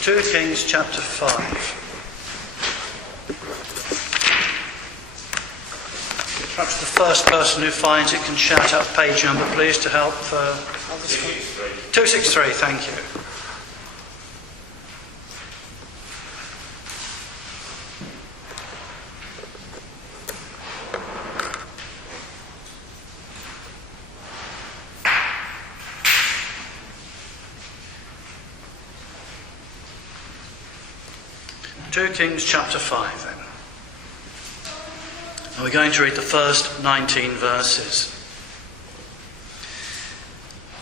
2 Kings chapter 5. Perhaps the first person who finds it can shout out page number, please, to help. 263, thank you. Kings chapter 5 then. And we're going to read the first 19 verses.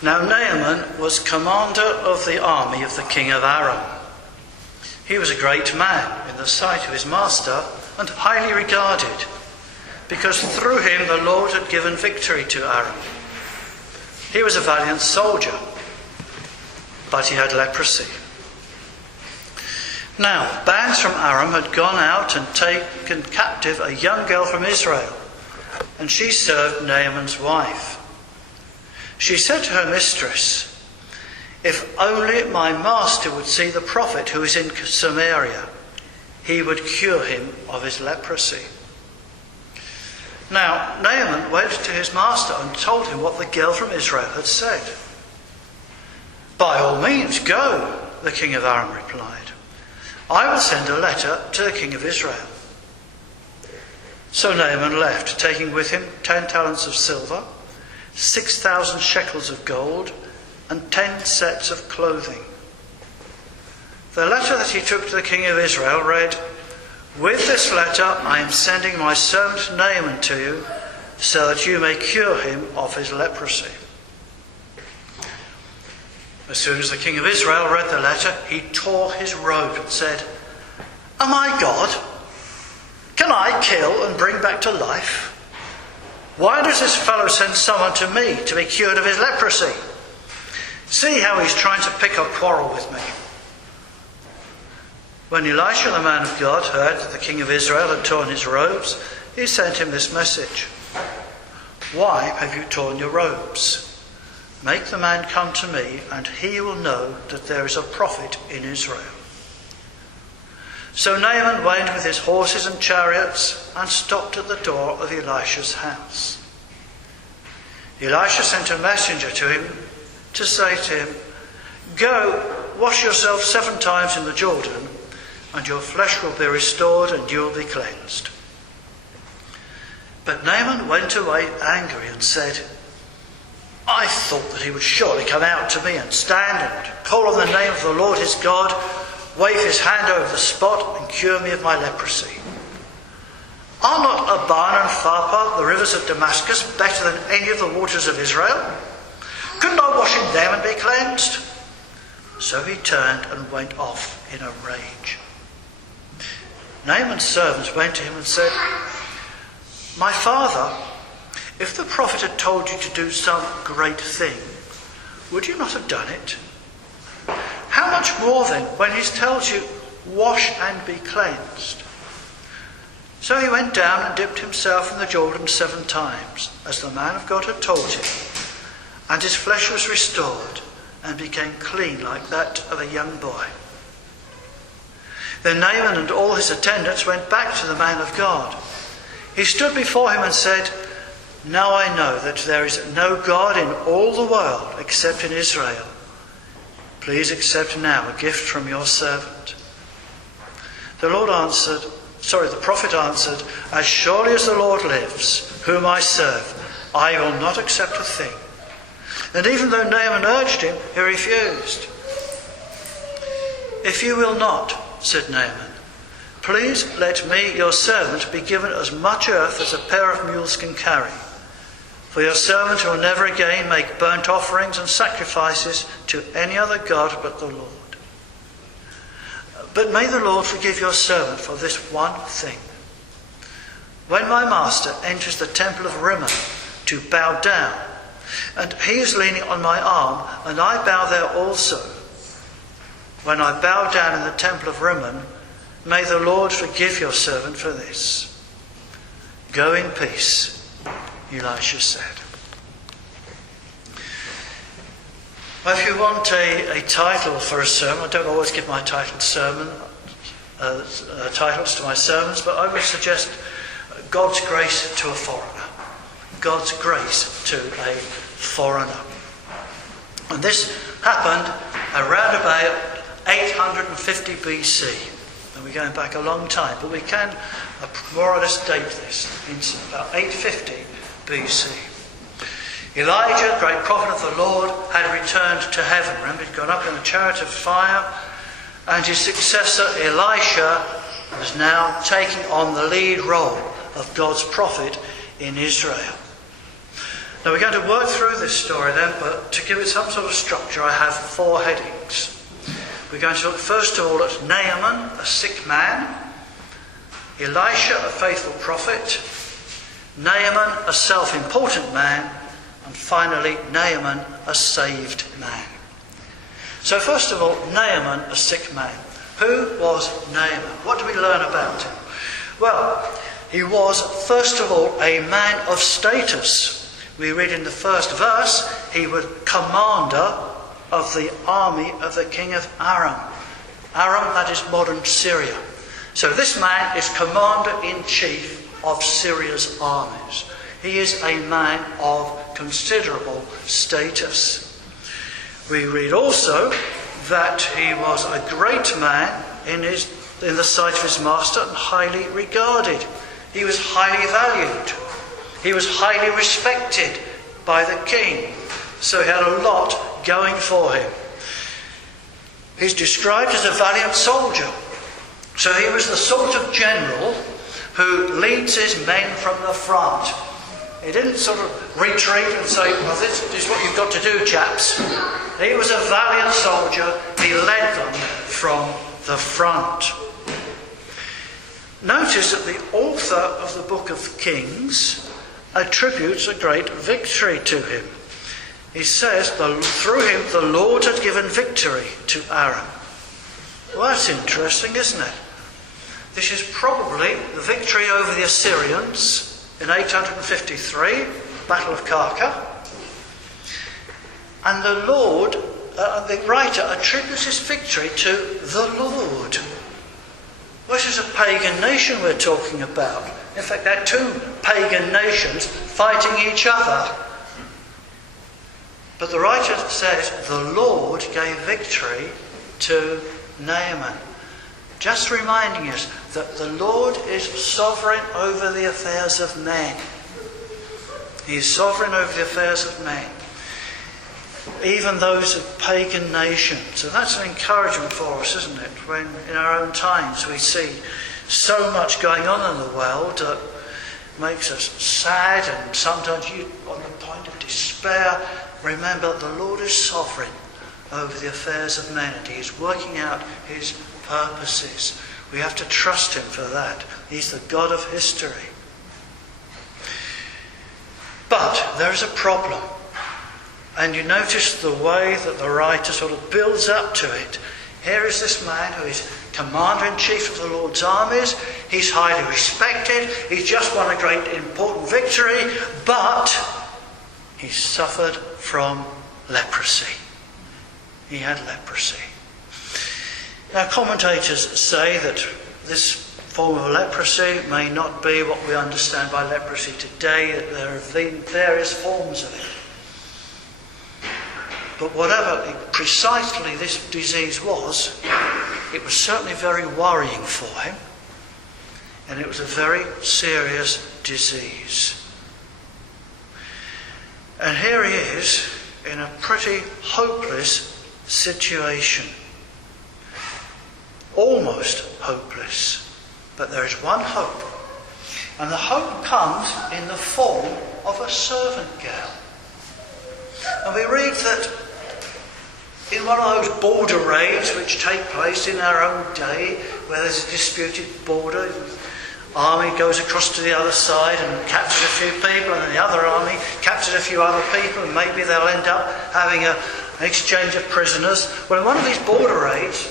Now Naaman was commander of the army of the king of Aram. He was a great man in the sight of his master and highly regarded, because through him the Lord had given victory to Aram. He was a valiant soldier, but he had leprosy. Now, bands from Aram had gone out and taken captive a young girl from Israel, and she served Naaman's wife. She said to her mistress, "If only my master would see the prophet who is in Samaria, he would cure him of his leprosy." Now, Naaman went to his master and told him what the girl from Israel had said. "By all means, go," the king of Aram replied. "I will send a letter to the king of Israel." So Naaman left, taking with him 10 talents of silver, 6,000 shekels of gold, and 10 sets of clothing. The letter that he took to the king of Israel read, "With this letter I am sending my servant Naaman to you, so that you may cure him of his leprosy." As soon as the king of Israel read the letter, he tore his robe and said, "Am I God? Can I kill and bring back to life? Why does this fellow send someone to me to be cured of his leprosy? See how he's trying to pick a quarrel with me." When Elisha, the man of God, heard that the king of Israel had torn his robes, he sent him this message: "Why have you torn your robes? Make the man come to me, and he will know that there is a prophet in Israel." So Naaman went with his horses and chariots and stopped at the door of Elisha's house. Elisha sent a messenger to him to say to him, "Go, wash yourself 7 times in the Jordan, and your flesh will be restored and you will be cleansed." But Naaman went away angry and said, "I thought that he would surely come out to me and stand and call on the name of the Lord his God, wave his hand over the spot and cure me of my leprosy. Are not Abana and Pharpar, the rivers of Damascus, better than any of the waters of Israel? Couldn't I wash in them and be cleansed?" So he turned and went off in a rage. Naaman's servants went to him and said, "My father, if the prophet had told you to do some great thing, would you not have done it? How much more then when he tells you, 'Wash and be cleansed'?" So he went down and dipped himself in the Jordan 7 times, as the man of God had told him, and his flesh was restored and became clean like that of a young boy. Then Naaman and all his attendants went back to the man of God. He stood before him and said, "Now I know that there is no God in all the world except in Israel. Please accept now a gift from your servant." The prophet answered, "As surely as the Lord lives, whom I serve, I will not accept a thing." And even though Naaman urged him, he refused. "If you will not," said Naaman, "please let me, your servant, be given as much earth as a pair of mules can carry. For your servant will never again make burnt offerings and sacrifices to any other god but the Lord. But may the Lord forgive your servant for this one thing. When my master enters the temple of Rimmon to bow down, and he is leaning on my arm, and I bow there also, when I bow down in the temple of Rimmon, may the Lord forgive your servant for this." "Go in peace," Elisha said. Well, if you want a title for a sermon, I don't always give my titles to my sermons, but I would suggest God's grace to a foreigner. God's grace to a foreigner. And this happened around about 850 BC. And we're going back a long time, but we can more or less date this in about 850 BC. Elijah, the great prophet of the Lord, had returned to heaven. Remember, he'd gone up in a chariot of fire, and his successor Elisha was now taking on the lead role of God's prophet in Israel. Now we're going to work through this story then, but to give it some sort of structure, I have 4 headings. We're going to look first of all at Naaman, a sick man, Elisha, a faithful prophet, Naaman, a self-important man, and finally Naaman, a saved man. So first of all, Naaman, a sick man. Who was Naaman? What do we learn about him? Well, he was first of all a man of status. We read in the first verse, he was commander of the army of the king of Aram. Aram, that is modern Syria. So this man is commander-in-chief of Syria's armies. He is a man of considerable status. We read also that he was a great man in the sight of his master and highly regarded. He was highly valued. He was highly respected by the king. So he had a lot going for him. He's described as a valiant soldier. So he was the sort of general who leads his men from the front. He didn't sort of retreat and say, well, this is what you've got to do, chaps. He was a valiant soldier. He led them from the front. Notice that the author of the book of Kings attributes a great victory to him. He says, through him the Lord had given victory to Aram. Well, that's interesting, isn't it? This is probably the victory over the Assyrians in 853, Battle of Karka. And the Lord, the writer attributes his victory to the Lord. This is a pagan nation we're talking about. In fact, they're 2 pagan nations fighting each other. But the writer says the Lord gave victory to Naaman. Just reminding us that the Lord is sovereign over the affairs of men. He is sovereign over the affairs of men, even those of pagan nations. So that's an encouragement for us, isn't it? When in our own times we see so much going on in the world that makes us sad and sometimes on the point of despair. Remember, the Lord is sovereign over the affairs of men and he is working out his purposes. We have to trust him for that. He's the God of history. But there is a problem. And you notice the way that the writer sort of builds up to it. Here is this man who is commander-in-chief of the Lord's armies. He's highly respected. He's just won a great important victory. But he suffered from leprosy. He had leprosy. Now, commentators say that this form of leprosy may not be what we understand by leprosy today, that there have been various forms of it. But whatever precisely this disease was, it was certainly very worrying for him, and it was a very serious disease. And here he is in a pretty hopeless situation. Almost hopeless. But there is one hope. And the hope comes in the form of a servant girl. And we read that in one of those border raids which take place in our own day, where there's a disputed border, the army goes across to the other side and captures a few people, and then the other army captures a few other people, and maybe they'll end up having an exchange of prisoners. Well, in one of these border raids,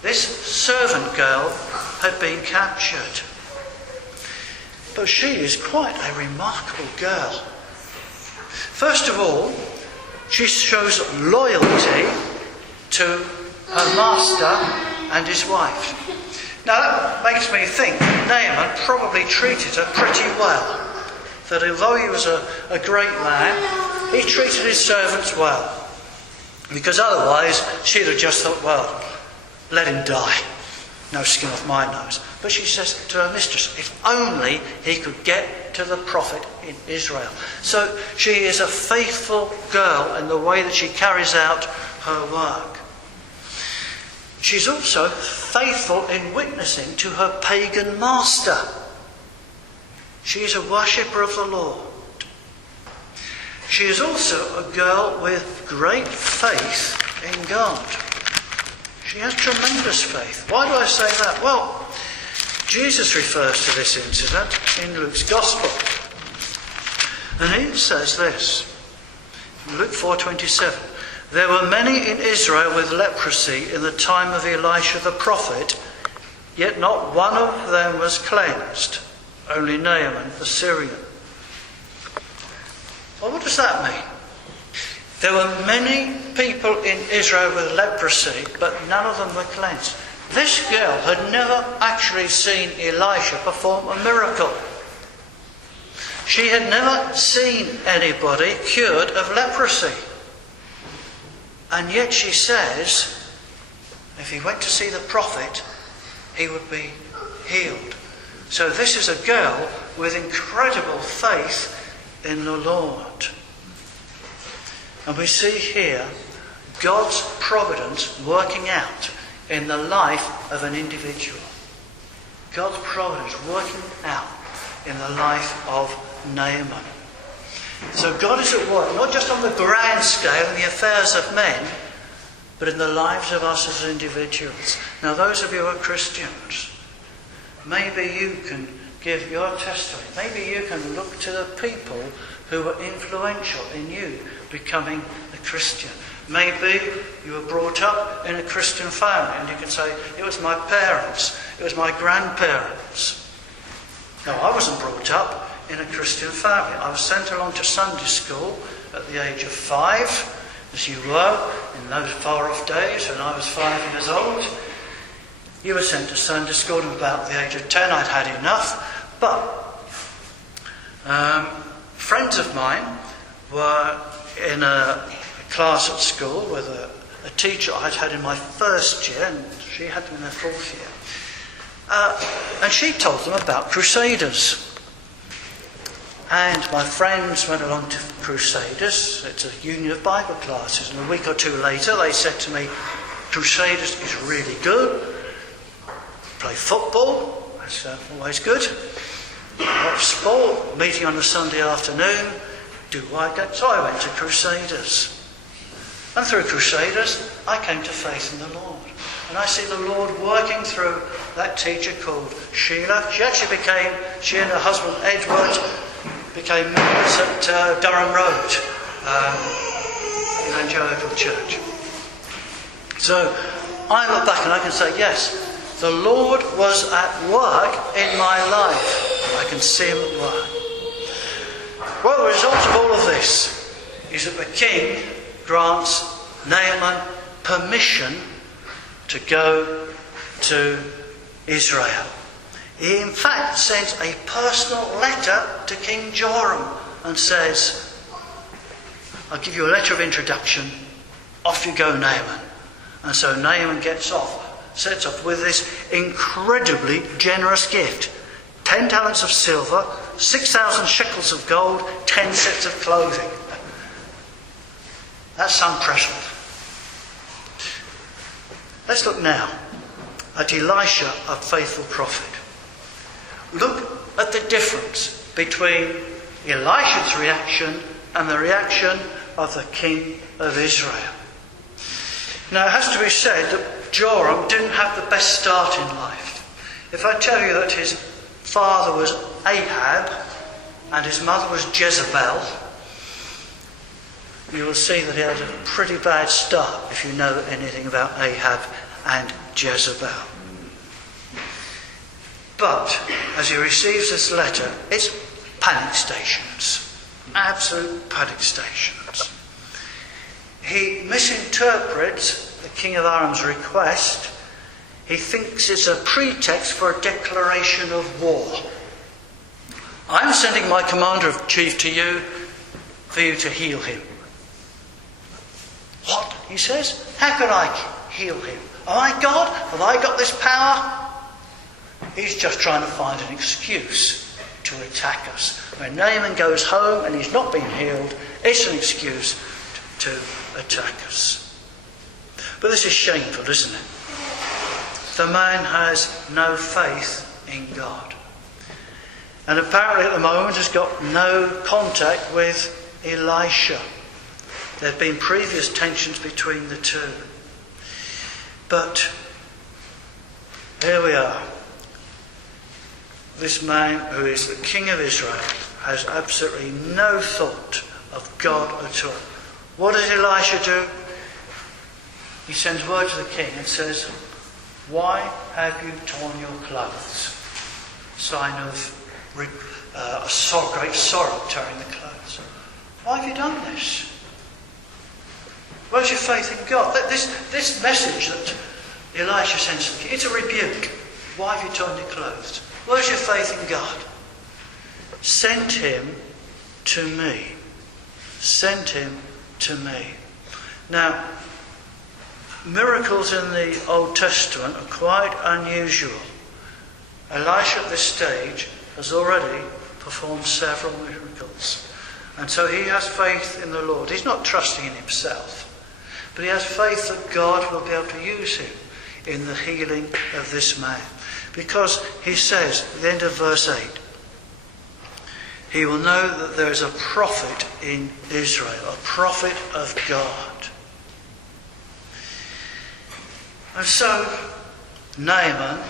this servant girl had been captured. But she is quite a remarkable girl. First of all, She shows loyalty to her master and his wife. Now that makes me think that Naaman probably treated her pretty well. That although he was a great man, he treated his servants well. Because otherwise she'd have just thought, well, let him die. No skin off my nose. But she says to her mistress, if only he could get to the prophet in Israel. So she is a faithful girl in the way that she carries out her work. She's also faithful in witnessing to her pagan master. She is a worshipper of the Lord. She is also a girl with great faith in God. She has tremendous faith. Why do I say that? Well, Jesus refers to this incident in Luke's Gospel. And he says this, in Luke 4:27, there were many in Israel with leprosy in the time of Elisha the prophet, yet not one of them was cleansed, only Naaman the Syrian. Well, what does that mean? There were many people in Israel with leprosy, but none of them were cleansed. This girl had never actually seen Elisha perform a miracle. She had never seen anybody cured of leprosy. And yet she says, if he went to see the prophet, he would be healed. So this is a girl with incredible faith in the Lord. And we see here God's providence working out in the life of an individual. God's providence working out in the life of Naaman. So God is at work, not just on the grand scale in the affairs of men, but in the lives of us as individuals. Now those of you who are Christians, maybe you can give your testimony. Maybe you can look to the people who were influential in you becoming a Christian. Maybe you were brought up in a Christian family and you can say, it was my parents, it was my grandparents. No, I wasn't brought up in a Christian family. I was sent along to Sunday school at the age of 5, as you were in those far off days when I was 5 years old. You were sent to Sunday school at about the age of 10. I'd had enough. But friends of mine were in a class at school with a teacher I'd had in my first year, and she had them in their 4th year. And she told them about Crusaders. And my friends went along to Crusaders. It's a union of Bible classes. And a week or two later, they said to me, Crusaders is really good. Play football, that's always good. Watch sport, meeting on a Sunday afternoon. Do I go? So I went to Crusaders. And through Crusaders, I came to faith in the Lord. And I see the Lord working through that teacher called Sheila. She and her husband Edward became members at Durham Road Evangelical Church. So I look back and I can say, yes, the Lord was at work in my life. I can see him at work. Well, the result of all of this is that the king grants Naaman permission to go to Israel. He in fact sends a personal letter to King Joram and says, I'll give you a letter of introduction, off you go, Naaman. And so Naaman sets off with this incredibly generous gift. 10 talents of silver, 6,000 shekels of gold, 10 sets of clothing. That's some present. Let's look now at Elisha, a faithful prophet. Look at the difference between Elisha's reaction and the reaction of the king of Israel. Now it has to be said that Joram didn't have the best start in life. If I tell you that his father was Ahab and his mother was Jezebel, you will see that he had a pretty bad start if you know anything about Ahab and Jezebel. But as he receives this letter, it's panic stations. Absolute panic stations. he misinterprets the king of Aram's request. He thinks it's a pretext for a declaration of war. I'm sending my commander-in-chief to you for you to heal him. What? He says. How can I heal him? Am I God? Have I got this power? He's just trying to find an excuse to attack us. When Naaman goes home and he's not been healed, it's an excuse to attack us. But this is shameful, isn't it? The man has no faith in God. And apparently at the moment has got no contact with Elisha. There have been previous tensions between the two. But here we are. This man, who is the king of Israel, has absolutely no thought of God at all. What does Elisha do? He sends word to the king and says, "Why have you torn your clothes?" Sign of great sorrow, tearing the clothes. Why have you done this? Where's your faith in God? This message that Elisha sends to the king, it's a rebuke. Why have you torn your clothes? Where's your faith in God? Send him to me. Send him to me. Now, miracles in the Old Testament are quite unusual. Elisha at this stage has already performed several miracles. And so he has faith in the Lord. He's not trusting in himself, but he has faith that God will be able to use him in the healing of this man. Because he says, at the end of verse 8, he will know that there is a prophet in Israel, a prophet of God. And so Naaman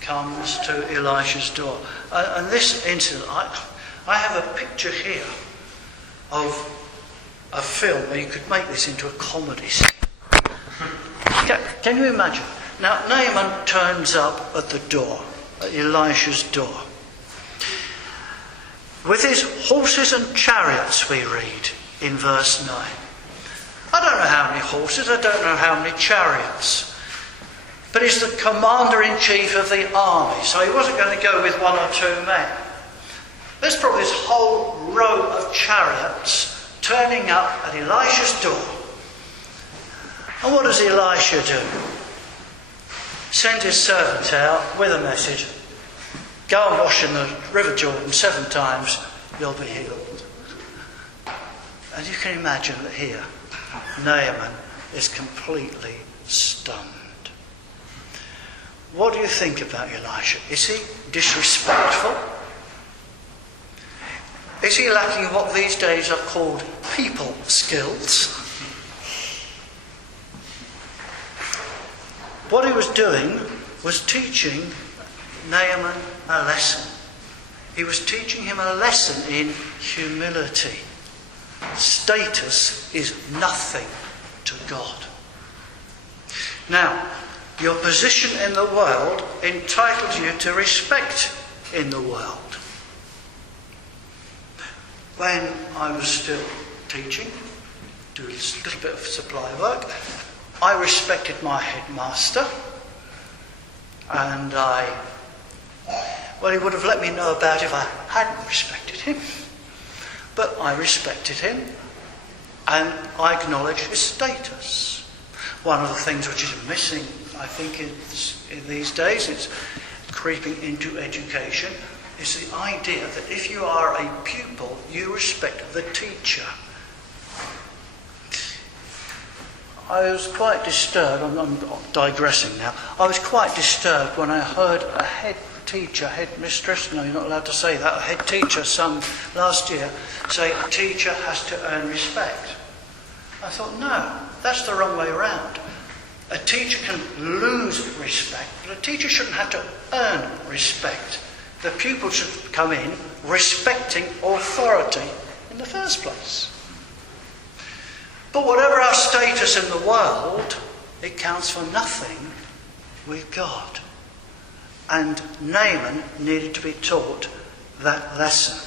comes to Elisha's door. And this incident, I have a picture here of a film where you could make this into a comedy scene. Can you imagine? Now, Naaman turns up at the door, at Elisha's door, with his horses and chariots, we read in verse 9. I don't know how many horses, I don't know how many chariots, but he's the commander-in-chief of the army, so he wasn't going to go with one or two men. There's probably this whole row of chariots turning up at Elisha's door. And what does Elisha do? Send his servant out with a message. Go and wash in the River Jordan 7 times, you'll be healed. And you can imagine that here, Naaman is completely stunned. What do you think about Elisha? Is he disrespectful? Is he lacking what these days are called people skills? What he was doing was teaching Naaman a lesson. He was teaching him a lesson in humility. Status is nothing to God. Now, your position in the world entitles you to respect in the world. When I was still teaching, doing a little bit of supply work, I respected my headmaster, and he would have let me know about it if I hadn't respected him. But I respected him, and I acknowledged his status. One of the things which is missing, I think, in these days, it's creeping into education, is the idea that if you are a pupil, you respect the teacher. I was quite disturbed, I'm digressing now, I was quite disturbed when I heard a head mistress, no, you're not allowed to say that, a head teacher last year say a teacher has to earn respect. I thought, no, that's the wrong way around. A teacher can lose respect, but a teacher shouldn't have to earn respect. The pupil should come in respecting authority in the first place. But whatever our status in the world, it counts for nothing with God. And Naaman needed to be taught that lesson.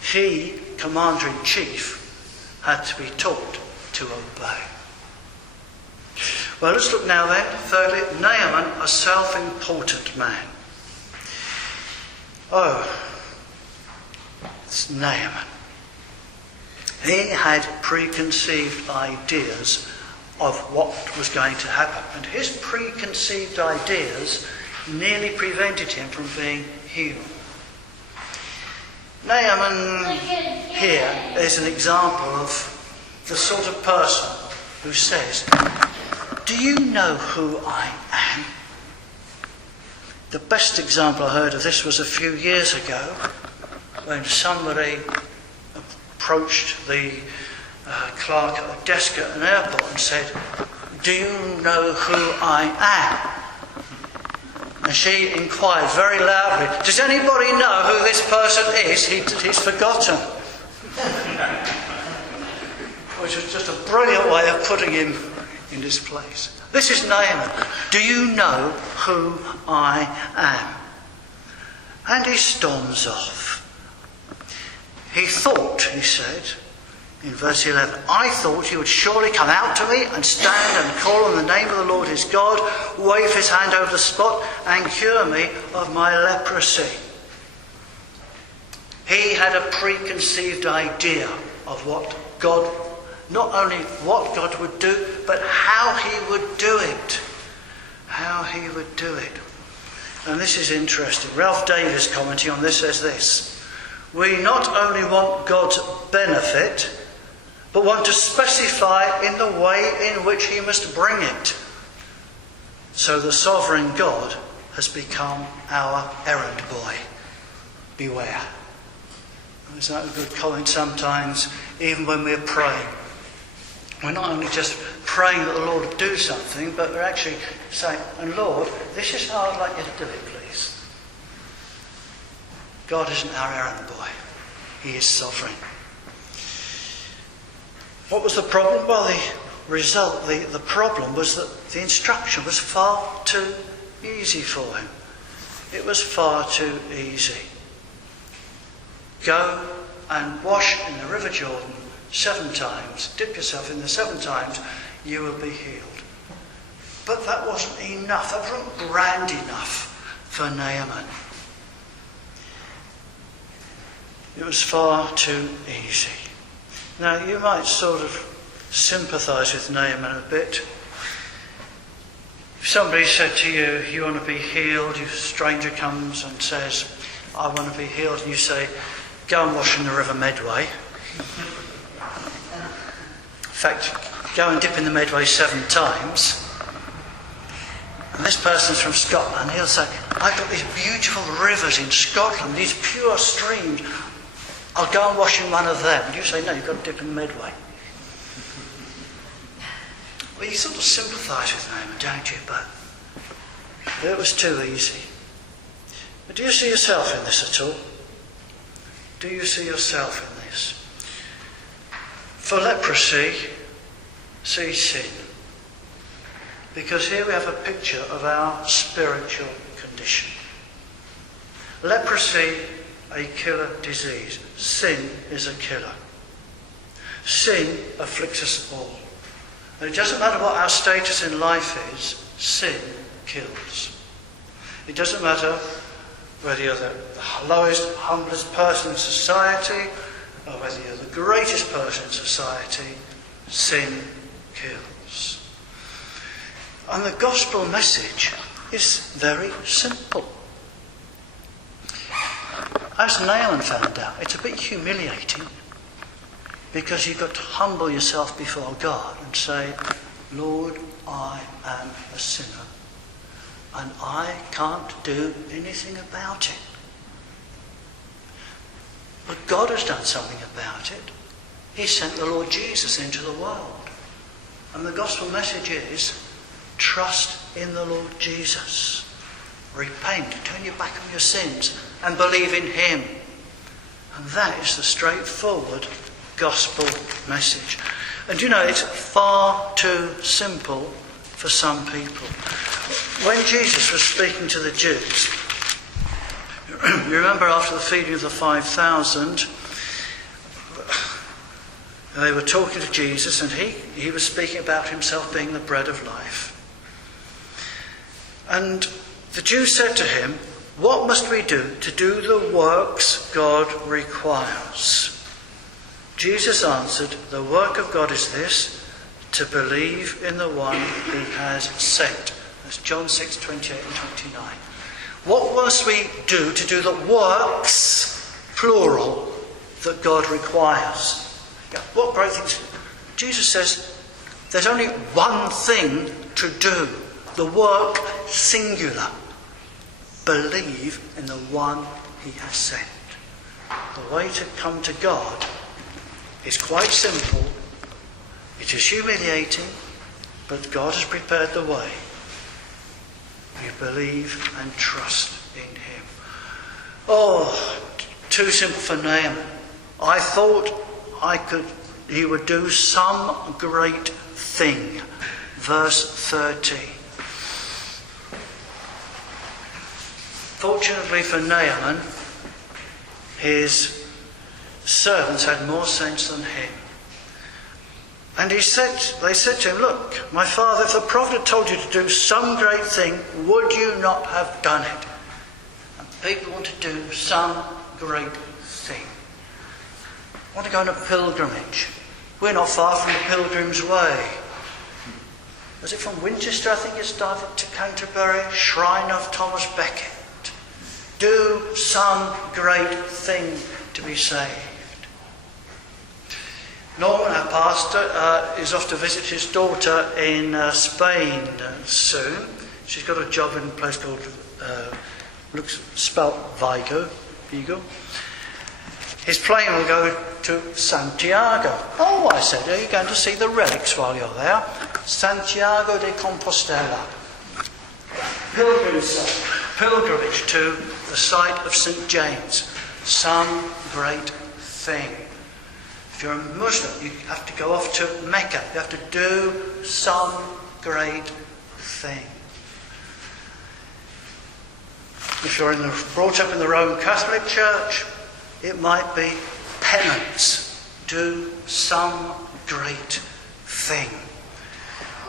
He, commander-in-chief, had to be taught to obey. Well, let's look now then, thirdly, Naaman, a self-important man. Oh, it's Naaman. He had preconceived ideas of what was going to happen. And his preconceived ideas nearly prevented him from being healed. Naaman here is an example of the sort of person who says, "Do you know who I am?" The best example I heard of this was a few years ago when somebody approached the clerk at a desk at an airport and said, "Do you know who I am?" And she inquired very loudly, "Does anybody know who this person is? He's forgotten." Which was just a brilliant way of putting him in his place. This is Naaman. "Do you know who I am?" And he storms off. He thought, he said, in verse 11, "I thought he would surely come out to me and stand and call on the name of the Lord his God, wave his hand over the spot and cure me of my leprosy." He had a preconceived idea of what God, not only what God would do, but how he would do it. How he would do it. And this is interesting. Ralph Davis, commenting on this, says this: "We not only want God's benefit, but want to specify in the way in which he must bring it. So the sovereign God has become our errand boy. Beware." Is that a good comment? Sometimes, even when we're praying, we're not only just praying that the Lord would do something, but we're actually saying, "And Lord, this is how I'd like you to do it, please." God isn't our errand boy. He is sovereign. What was the problem? Well, the problem was that the instruction was far too easy for him. It was far too easy. Go and wash in the River Jordan 7 times. Dip yourself in there 7 times, you will be healed. But that wasn't enough. That wasn't grand enough for Naaman. It was far too easy. Now, you might sort of sympathise with Naaman a bit. If somebody said to you, "You want to be healed," a stranger comes and says, "I want to be healed," and you say, "Go and wash in the River Medway." In fact, go and dip in the Medway 7 times. And this person's from Scotland. He'll say, "I've got these beautiful rivers in Scotland, these pure streams. I'll go and wash in one of them." And you say, "No, you've got to dip in the Medway." Well, you sort of sympathise with Naaman, don't you? But it was too easy. But do you see yourself in this at all? Do you see yourself in this? For leprosy, see sin. Because here we have a picture of our spiritual condition. Leprosy, a killer disease. Sin is a killer. Sin afflicts us all. And it doesn't matter what our status in life is, sin kills. It doesn't matter whether you're the lowest, humblest person in society, or whether you're the greatest person in society, sin kills. And the gospel message is very simple. As Naaman found out, it's a bit humiliating, because you've got to humble yourself before God and say, "Lord, I am a sinner, and I can't do anything about it." But God has done something about it. He sent the Lord Jesus into the world. And the gospel message is, trust in the Lord Jesus. Repent, turn your back on your sins, and believe in him. And that is the straightforward gospel message. And you know, it's far too simple for some people. When Jesus was speaking to the Jews, you remember after the feeding of the 5,000, They were talking to Jesus, and he was speaking about himself being the bread of life. And the Jews said to him, "What must we do to do the works God requires?" Jesus answered, "The work of God is this, to believe in the one he has sent." That's John 6:28 and 29. What must we do to do the works, plural, that God requires? Yeah, what great things. Jesus says there's only one thing to do. The work, singular. Believe in the one he has sent. The way to come to God is quite simple. It is humiliating, but God has prepared the way. You believe and trust in him. Oh, too simple for Naaman. I thought he would do some great thing. Verse 13. Fortunately for Naaman, his servants had more sense than him. And they said to him, "Look, my father, if the prophet had told you to do some great thing, would you not have done it?" And people want to do some great thing. Want to go on a pilgrimage. We're not far from the Pilgrim's Way. Was it from Winchester, I think it started, to Canterbury? Shrine of Thomas Becket. Do some great thing to be saved. Norman, our pastor, is off to visit his daughter in Spain soon. She's got a job in a place called, spelt Vigo. His plane will go to Santiago. "Oh," I said, "are you going to see the relics while you're there?" Santiago de Compostela. Pilgrimage to the site of St. James. Some great thing. If you're a Muslim, you have to go off to Mecca. You have to do some great thing. If you're brought up in the Roman Catholic Church, it might be penance. Do some great thing.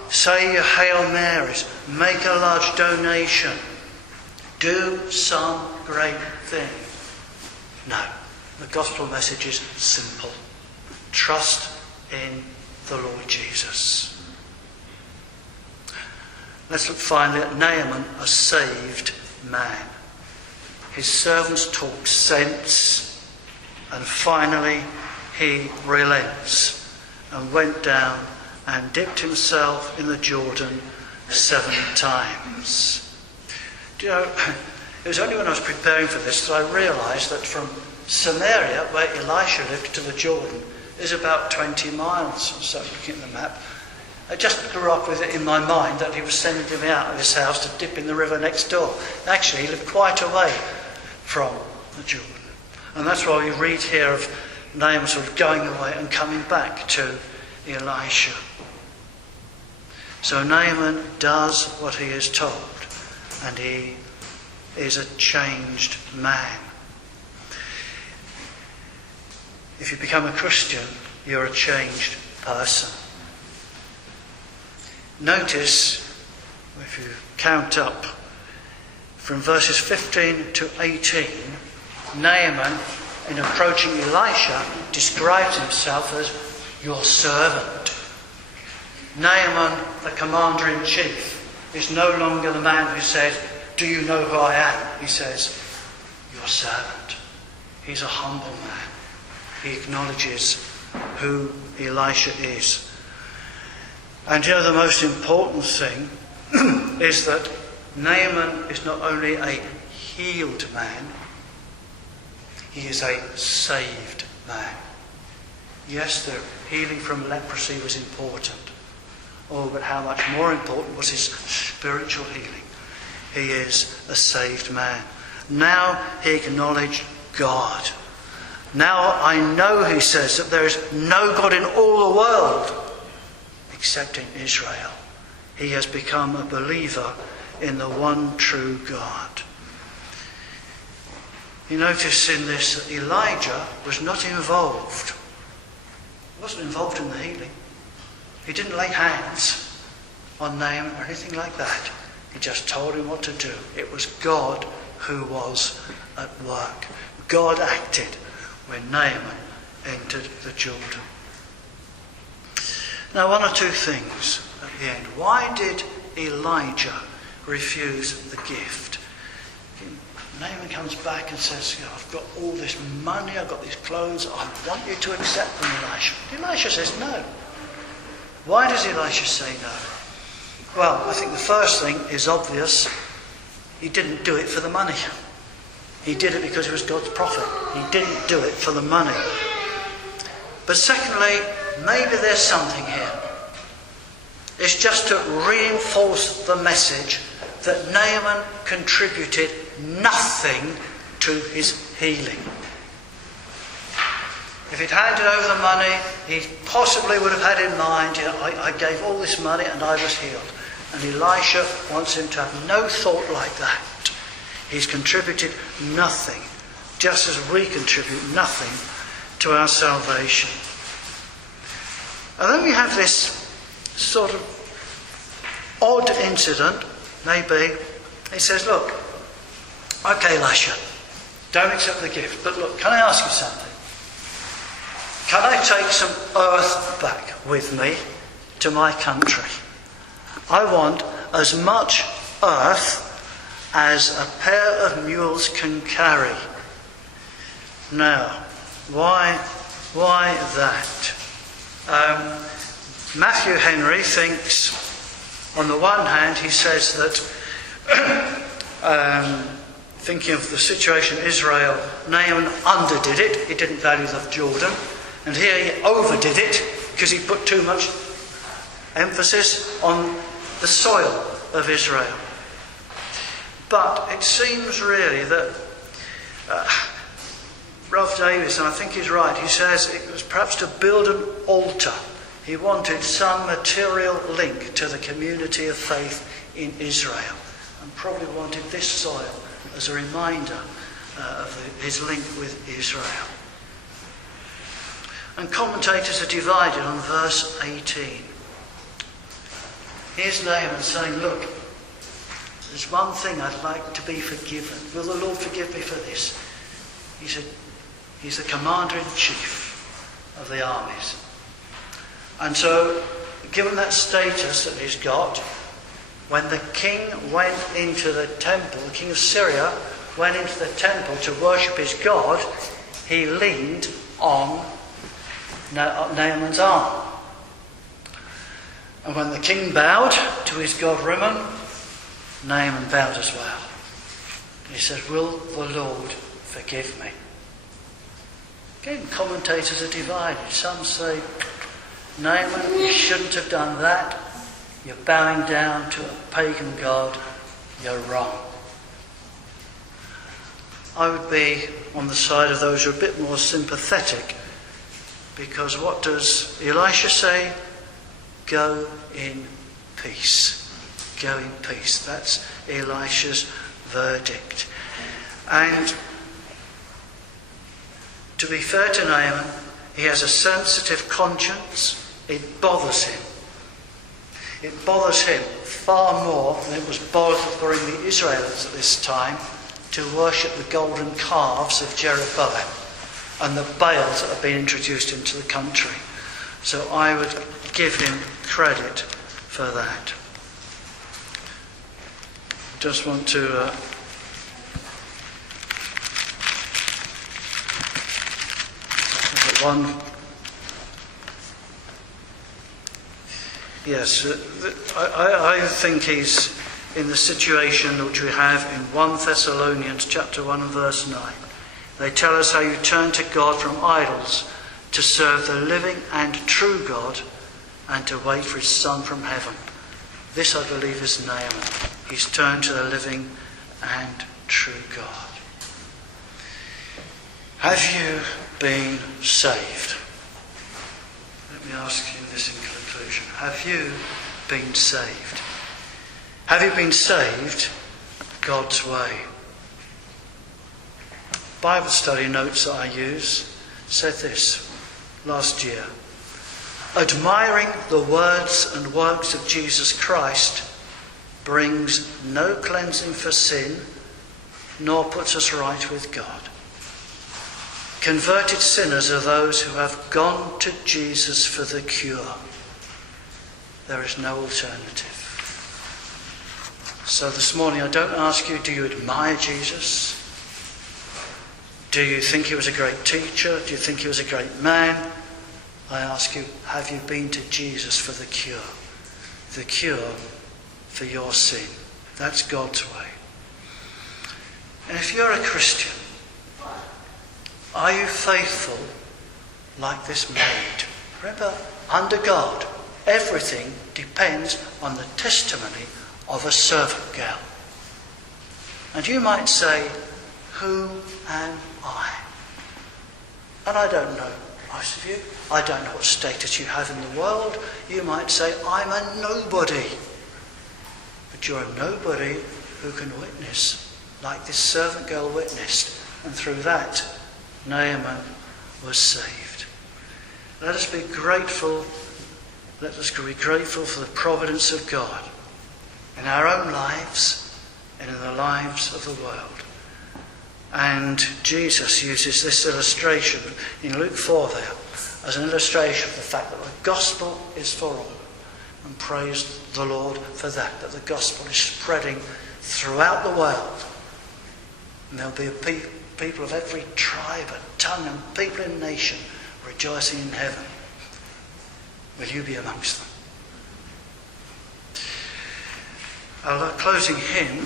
Say your Hail Marys. Make a large donation. Do some great thing. No, the gospel message is simple. Trust in the Lord Jesus. Let's look finally at Naaman, a saved man. His servants talk sense, and finally he relents and went down and dipped himself in the Jordan 7 times. Do you know, it was only when I was preparing for this that I realised that from Samaria, where Elisha lived, to the Jordan is about 20 miles or so, looking at the map. I just grew up with it in my mind that he was sending him out of his house to dip in the river next door. Actually, he lived quite away from the Jordan. And that's why we read here of Naaman sort of going away and coming back to Elisha. So Naaman does what he is told, and he is a changed man. If you become a Christian, you're a changed person. Notice, if you count up, from verses 15 to 18, Naaman, in approaching Elisha, describes himself as your servant. Naaman, the commander-in-chief, is no longer the man who says, "Do you know who I am?" He says, "Your servant." He's a humble man. He acknowledges who Elisha is. And you know, the most important thing is that Naaman is not only a healed man, he is a saved man. Yes, the healing from leprosy was important. Oh, but how much more important was his spiritual healing. He is a saved man. Now he acknowledged God. Now I know, he says, that there is no God in all the world except in Israel. He has become a believer in the one true God. You notice in this that Elijah was not involved. He wasn't involved in the healing. He didn't lay hands on Naaman or anything like that. He just told him what to do. It was God who was at work. God acted when Naaman entered the Jordan. Now, one or two things at the end. Why did Elijah refuse the gift? Naaman comes back and says, I've got all this money, I've got these clothes, I want you to accept them, Elisha. Elisha says no. Why does Elisha say no? Well, I think the first thing is obvious. He didn't do it for the money. He did it because he was God's prophet. He didn't do it for the money. But secondly, maybe there's something here. It's just to reinforce the message that Naaman contributed nothing to his healing. If he'd handed over the money, he possibly would have had in mind, I gave all this money and I was healed. And Elisha wants him to have no thought like that. He's contributed nothing, just as we contribute nothing to our salvation. And then we have this sort of odd incident, maybe. He says, look, okay, Elisha, don't accept the gift, but look, can I ask you something? Can I take some earth back with me to my country? I want as much earth as a pair of mules can carry. Now, why that? Matthew Henry thinks, on the one hand, he says that, thinking of the situation in Israel, Naaman underdid it. He didn't value the Jordan. And here he overdid it because he put too much emphasis on the soil of Israel. But it seems really that Ralph Davis, and I think he's right, he says it was perhaps to build an altar. He wanted some material link to the community of faith in Israel, and probably wanted this soil as a reminder of his link with Israel. And commentators are divided on verse 18. Here's Naaman saying, look, there's one thing I'd like to be forgiven. Will the Lord forgive me for this? He's the commander-in-chief of the armies. And so, given that status that he's got, when the king went into the temple, the king of Syria went into the temple to worship his God, he leaned on Naaman's arm. And when the king bowed to his god Rimmon, Naaman bowed as well. He said, will the Lord forgive me? Again, commentators are divided. Some say, Naaman, you shouldn't have done that. You're bowing down to a pagan god. You're wrong. I would be on the side of those who are a bit more sympathetic, because what does Elisha say? Go in peace. Go in peace. That's Elisha's verdict. And to be fair to Naaman, he has a sensitive conscience. It bothers him. It bothers him far more than it was bothering the Israelites at this time to worship the golden calves of Jeroboam and the Baals that have been introduced into the country. So I would give him credit for that. Just want to look at one. Yes, I think he's in the situation which we have in 1 Thessalonians chapter 1 and verse 9. They tell us how you turn to God from idols to serve the living and true God and to wait for his Son from heaven. This, I believe, is Naaman. He's turned to the living and true God. Have you been saved? Let me ask you this in conclusion. Have you been saved? Have you been saved God's way? Bible study notes that I use said this last year. Admiring the words and works of Jesus Christ brings no cleansing for sin, nor puts us right with God. Converted sinners are those who have gone to Jesus for the cure. There is no alternative. So this morning I don't ask you, do you admire Jesus? Do you think he was a great teacher? Do you think he was a great man? I ask you, have you been to Jesus for the cure? The cure for your sin. That's God's way. And if you're a Christian, are you faithful like this maid? Remember, under God, everything depends on the testimony of a servant girl. And you might say, who am I? And I don't know, most of you. I don't know what status you have in the world. You might say, I'm a nobody. But you're a nobody who can witness like this servant girl witnessed. And through that, Naaman was saved. Let us be grateful. Let us be grateful for the providence of God in our own lives and in the lives of the world. And Jesus uses this illustration in Luke 4 there as an illustration of the fact that the gospel is for all. And praise the Lord for that the gospel is spreading throughout the world. And there'll be people of every tribe and tongue and people and nation rejoicing in heaven. Will you be amongst them? Our closing hymn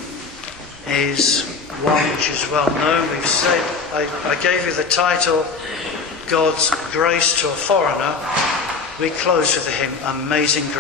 is one which is well known. We've said, I gave you the title, God's Grace to a Foreigner. We close with the hymn, Amazing Grace.